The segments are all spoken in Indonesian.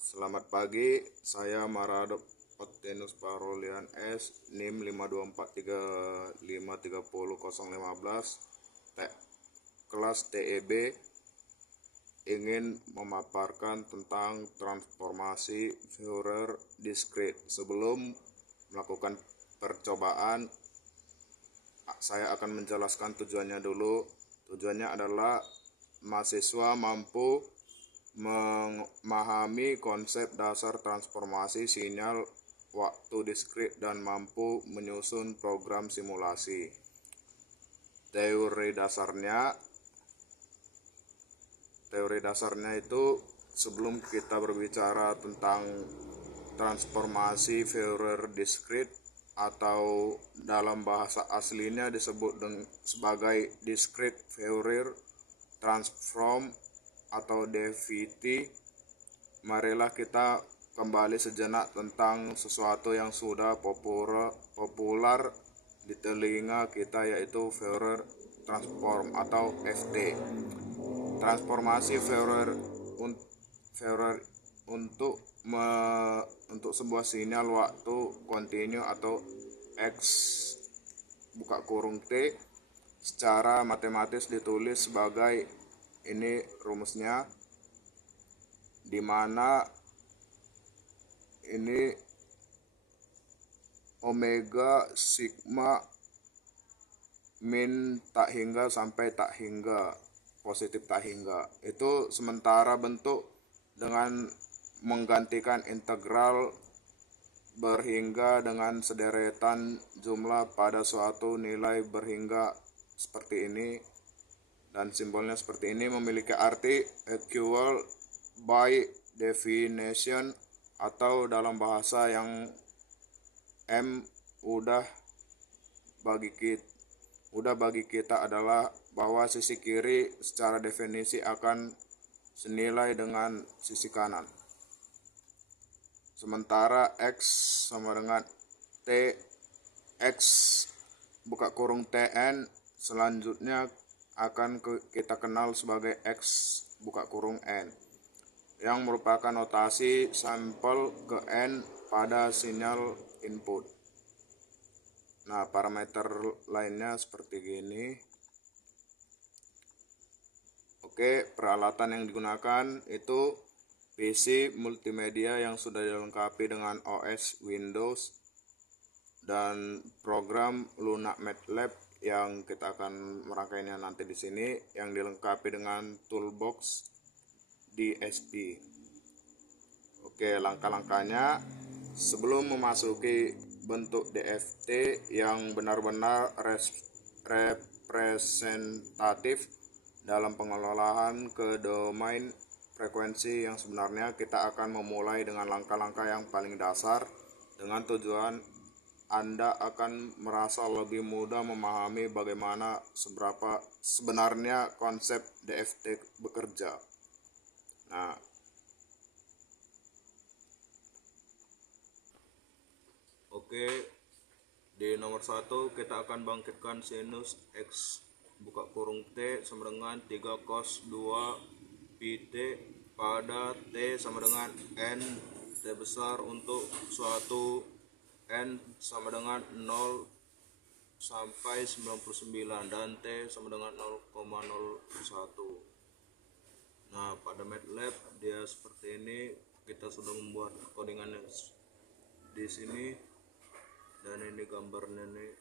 Selamat pagi, saya Marado Potenus Parolian S, NIM 52435300015, kelas TEB, ingin memaparkan tentang transformasi Fourier discrete. Sebelum melakukan percobaan, saya akan menjelaskan tujuannya dulu. Tujuannya adalah mahasiswa mampu memahami konsep dasar transformasi sinyal waktu diskrit dan mampu menyusun program simulasi. Teori dasarnya itu, sebelum kita berbicara tentang transformasi Fourier discrete atau dalam bahasa aslinya disebut sebagai discrete Fourier transform atau DFT, marilah kita kembali sejenak tentang sesuatu yang sudah populer di telinga kita, yaitu Fourier transform atau FT. Transformasi Fourier untuk sebuah sinyal waktu kontinu atau X buka kurung T secara matematis ditulis sebagai ini rumusnya, di mana ini omega sigma min tak hingga sampai tak hingga positif tak hingga. Itu sementara bentuk dengan menggantikan integral berhingga dengan sederetan jumlah pada suatu nilai berhingga seperti ini, dan simbolnya seperti ini, memiliki arti equal by definition, atau dalam bahasa yang udah bagi kita adalah bahwa sisi kiri secara definisi akan senilai dengan sisi kanan. Sementara X sama dengan X buka kurung TN selanjutnya akan kita kenal sebagai X buka kurung N, yang merupakan notasi sampel ke N pada sinyal input. Nah, parameter lainnya seperti gini. Oke, peralatan yang digunakan itu PC multimedia yang sudah dilengkapi dengan OS Windows dan program Luna MATLAB yang kita akan merangkainya nanti di sini, yang dilengkapi dengan toolbox DSP. Oke, langkah-langkahnya sebelum memasuki bentuk DFT yang benar-benar representatif dalam pengelolaan ke domain frekuensi yang sebenarnya, kita akan memulai dengan langkah-langkah yang paling dasar, dengan tujuan Anda akan merasa lebih mudah memahami bagaimana sebenarnya konsep DFT bekerja. Nah, oke, di nomor 1 kita akan bangkitkan sinus X buka kurung T sama dengan 3 cos 2 pt pada T sama dengan N T besar untuk suatu N sama dengan 0 sampai 99 dan T sama dengan 0,01. Nah, pada MATLAB dia seperti ini. Kita sudah membuat codingannya di sini, dan ini gambarnya nih.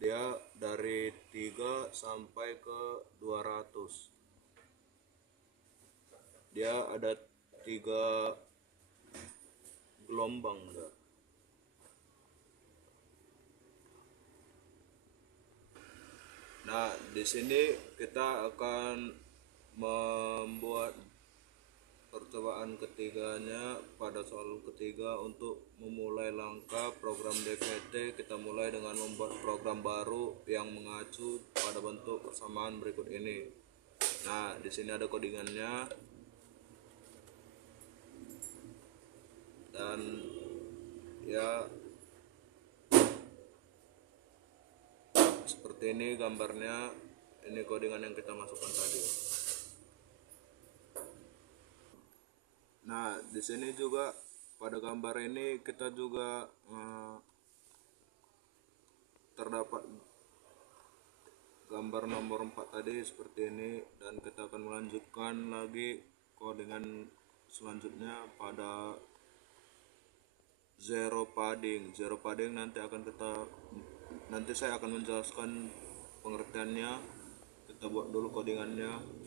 Dia dari 3 sampai ke 200. Dia ada 3 gelombang enggak. Nah, di sini kita akan membuat percobaan ketiganya pada soal ketiga. Untuk memulai langkah program DFT, kita mulai dengan membuat program baru yang mengacu pada bentuk persamaan berikut ini. Nah, di sini ada codingannya, dan ya seperti ini gambarnya. Ini codingan yang kita masukkan tadi. Nah, di sini juga pada gambar ini kita juga terdapat gambar nomor 4 tadi seperti ini, dan kita akan melanjutkan lagi codingan selanjutnya pada zero padding. Zero padding nanti saya akan menjelaskan pengertiannya. Kita buat dulu codingannya.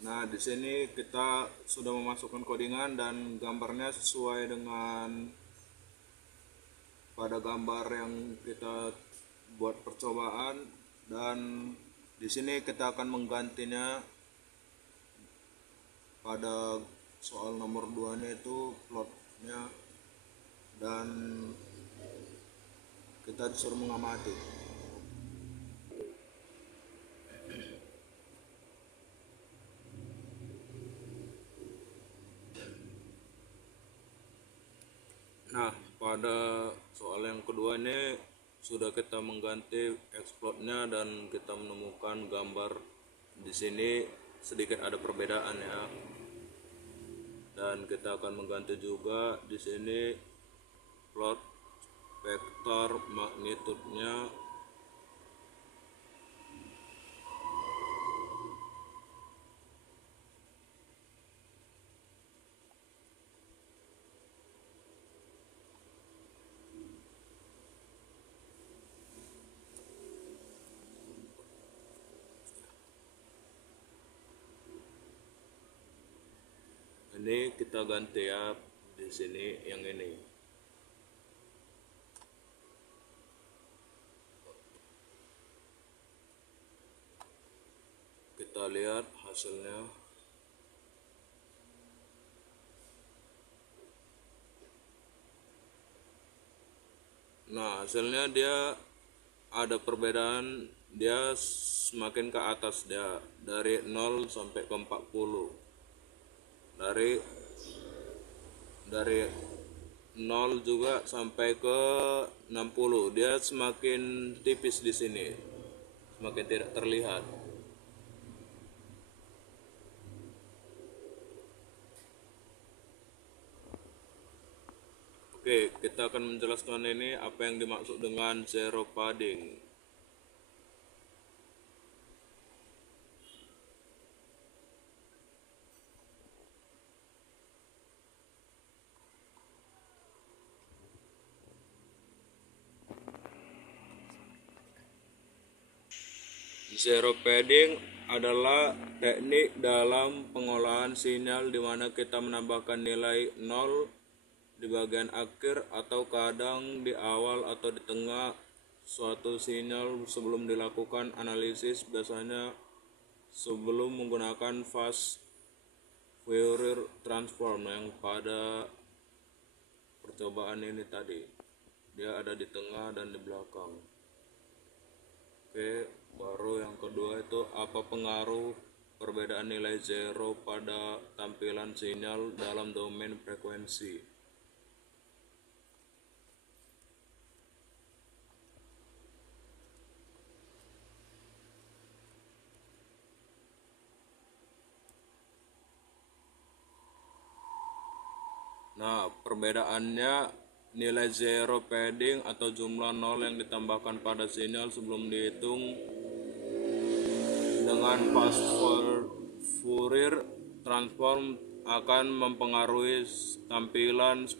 Nah, di sini kita sudah memasukkan codingan dan gambarnya sesuai dengan pada gambar yang kita buat percobaan, dan di sini kita akan menggantinya pada soal nomor 2 nya itu plotnya, dan kita disuruh mengamati. Nah, pada soal yang kedua ini sudah kita mengganti explode-nya dan kita menemukan gambar di sini sedikit ada perbedaan ya. Dan kita akan mengganti juga di sini plot vektor magnitude-nya. Ini kita ganti ya di sini yang ini. Kita lihat hasilnya. Nah, hasilnya dia ada perbedaan, dia semakin ke atas, dia dari 0 sampai ke 40. Dari 0 juga sampai ke 60. Dia semakin tipis di sini. Semakin tidak terlihat. Oke, kita akan menjelaskan ini apa yang dimaksud dengan zero padding. Zero padding adalah teknik dalam pengolahan sinyal di mana kita menambahkan nilai 0 di bagian akhir atau kadang di awal atau di tengah suatu sinyal sebelum dilakukan analisis, biasanya sebelum menggunakan fast Fourier transform yang pada percobaan ini tadi. Dia ada di tengah dan di belakang. Oke, baru yang kedua itu apa pengaruh perbedaan nilai zero pada tampilan sinyal dalam domain frekuensi. Nah, perbedaannya nilai zero padding atau jumlah 0 yang ditambahkan pada sinyal sebelum dihitung dengan fast Fourier transform akan mempengaruhi tampilan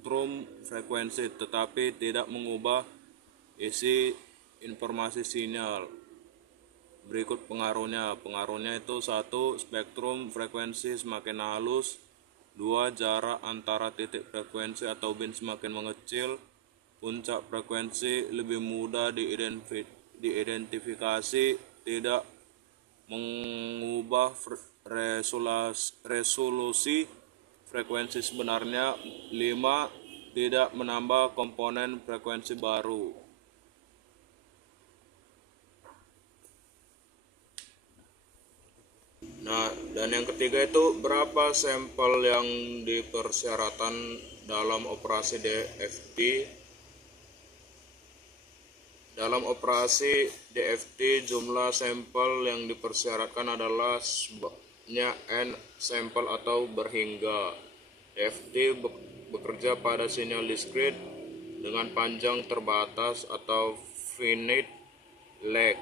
spektrum frekuensi tetapi tidak mengubah isi informasi sinyal. Berikut pengaruhnya. Pengaruhnya itu: 1. Spektrum frekuensi semakin halus. 2. Jarak antara titik frekuensi atau band semakin mengecil. Puncak frekuensi lebih mudah diidentifikasi, tidak mengubah resolusi frekuensi sebenarnya. 5. Tidak menambah komponen frekuensi baru. Nah, dan yang ketiga itu berapa sampel yang dipersyaratkan dalam operasi DFT. Dalam operasi DFT, jumlah sampel yang dipersyaratkan adalah sebanyak n sampel atau berhingga. DFT bekerja pada sinyal diskrit dengan panjang terbatas atau finite lag.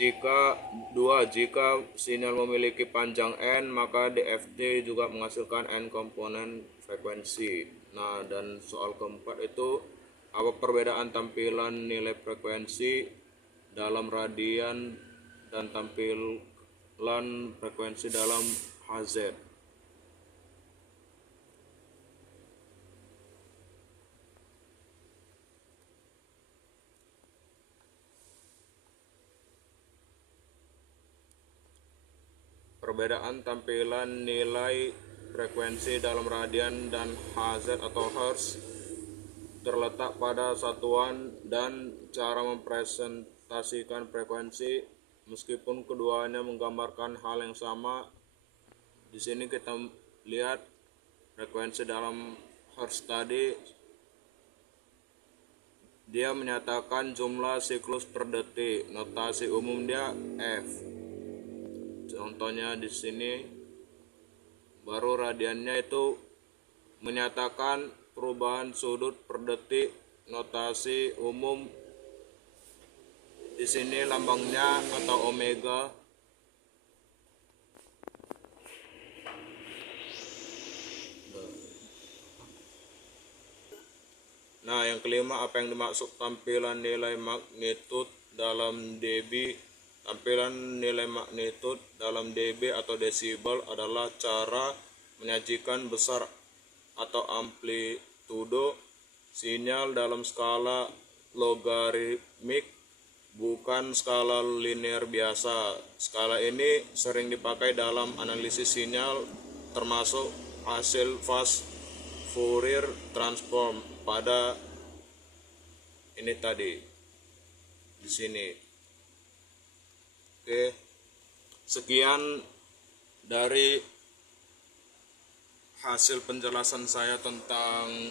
Jika sinyal memiliki panjang n, maka DFT juga menghasilkan n komponen frekuensi. Nah, dan soal keempat itu, apa perbedaan tampilan nilai frekuensi dalam radian dan tampilan frekuensi dalam Hz? Perbedaan tampilan nilai frekuensi dalam radian dan Hz atau Hertz terletak pada satuan dan cara mempresentasikan frekuensi. Meskipun keduanya menggambarkan hal yang sama, di sini kita lihat frekuensi dalam Hertz tadi, dia menyatakan jumlah siklus per detik. Notasi umum dia F. Contohnya di sini. Baru radiannya itu menyatakan perubahan sudut per detik. Notasi umum di sini lambangnya atau omega. Nah, yang kelima, apa yang dimaksud tampilan nilai magnitud dalam dB? Tampilan nilai magnitud dalam dB atau desibel adalah cara menyajikan besar atau amplitudo sinyal dalam skala logaritmik, bukan skala linear biasa. Skala ini sering dipakai dalam analisis sinyal, termasuk hasil fast Fourier transform pada ini tadi di sini. Oke, sekian dari hasil penjelasan saya tentang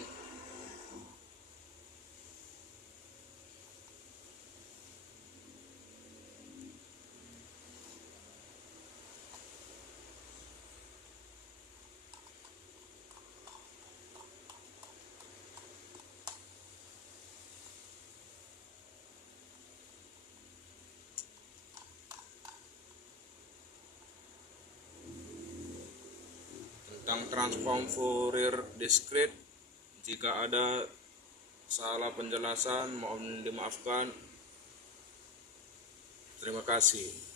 transform Fourier discrete. Jika ada salah penjelasan, mohon dimaafkan. Terima kasih.